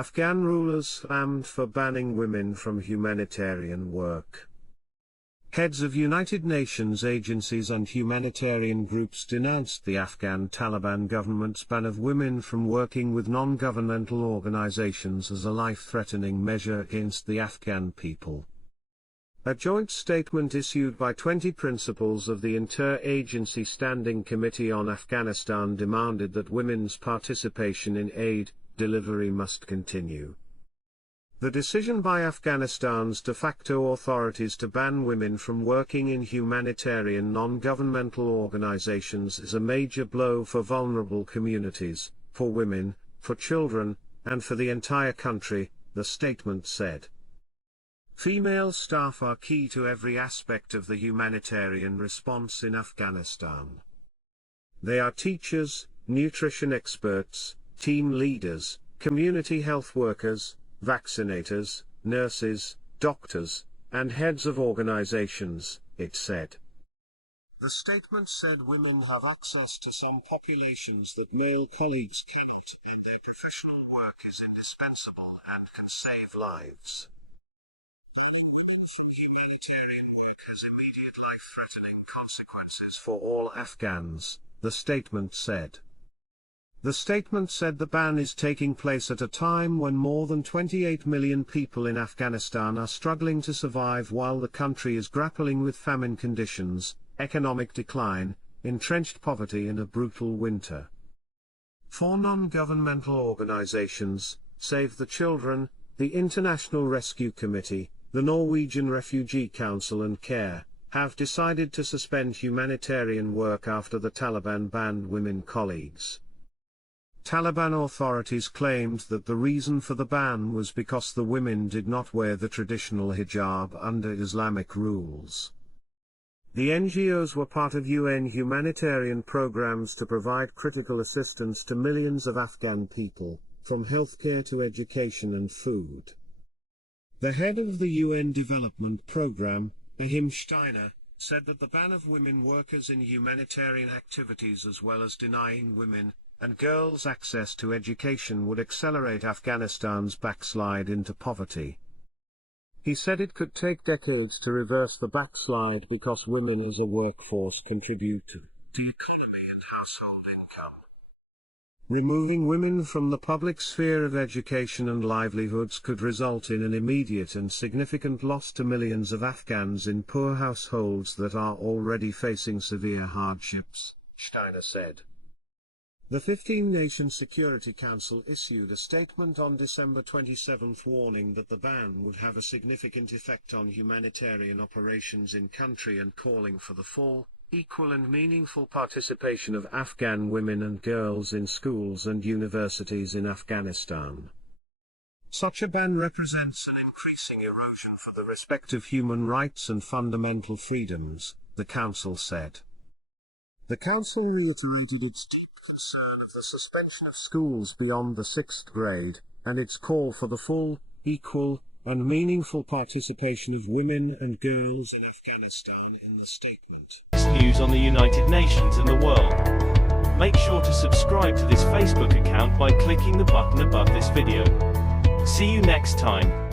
Afghan rulers slammed for banning women from humanitarian work. Heads of United Nations agencies and humanitarian groups denounced the Afghan Taliban government's ban of women from working with non-governmental organizations as a life-threatening measure against the Afghan people. A joint statement issued by 20 principals of the Inter-Agency Standing Committee on Afghanistan demanded that women's participation in aid delivery must continue. The decision by Afghanistan's de facto authorities to ban women from working in humanitarian non-governmental organizations is a major blow for vulnerable communities, for women, for children, and for the entire country, the statement said. Female staff are key to every aspect of the humanitarian response in Afghanistan. They are teachers, nutrition experts, team leaders, community health workers, vaccinators, nurses, doctors, and heads of organizations, it said. The statement said women have access to some populations that male colleagues cannot, and their professional work is indispensable and can save lives. Humanitarian work has immediate life-threatening consequences for all Afghans, the statement said. The statement said the ban is taking place at a time when more than 28 million people in Afghanistan are struggling to survive while the country is grappling with famine conditions, economic decline, entrenched poverty and a brutal winter. For non-governmental organizations, Save the Children, the International Rescue Committee, the Norwegian Refugee Council and CARE, have decided to suspend humanitarian work after the Taliban banned women colleagues. Taliban authorities claimed that the reason for the ban was because the women did not wear the traditional hijab under Islamic rules. The NGOs were part of UN humanitarian programs to provide critical assistance to millions of Afghan people, from healthcare to education and food. The head of the UN Development Programme, Ahim Steiner, said that the ban of women workers in humanitarian activities as well as denying women and girls access to education would accelerate Afghanistan's backslide into poverty. He said it could take decades to reverse the backslide because women as a workforce contribute to the economy and household income. Removing women from the public sphere of education and livelihoods could result in an immediate and significant loss to millions of Afghans in poor households that are already facing severe hardships, Steiner said. The 15-nation Security Council issued a statement on December 27 warning that the ban would have a significant effect on humanitarian operations in country and calling for the full, equal and meaningful participation of Afghan women and girls in schools and universities in Afghanistan. Such a ban represents an increasing erosion for the respect of human rights and fundamental freedoms, the Council said. The Council reiterated its deep concern of the suspension of schools beyond the 6th grade, and its call for the full, equal, and meaningful participation of women and girls in Afghanistan in the statement. News on the United Nations and the world. Make sure to subscribe to this Facebook account by clicking the button above this video. See you next time.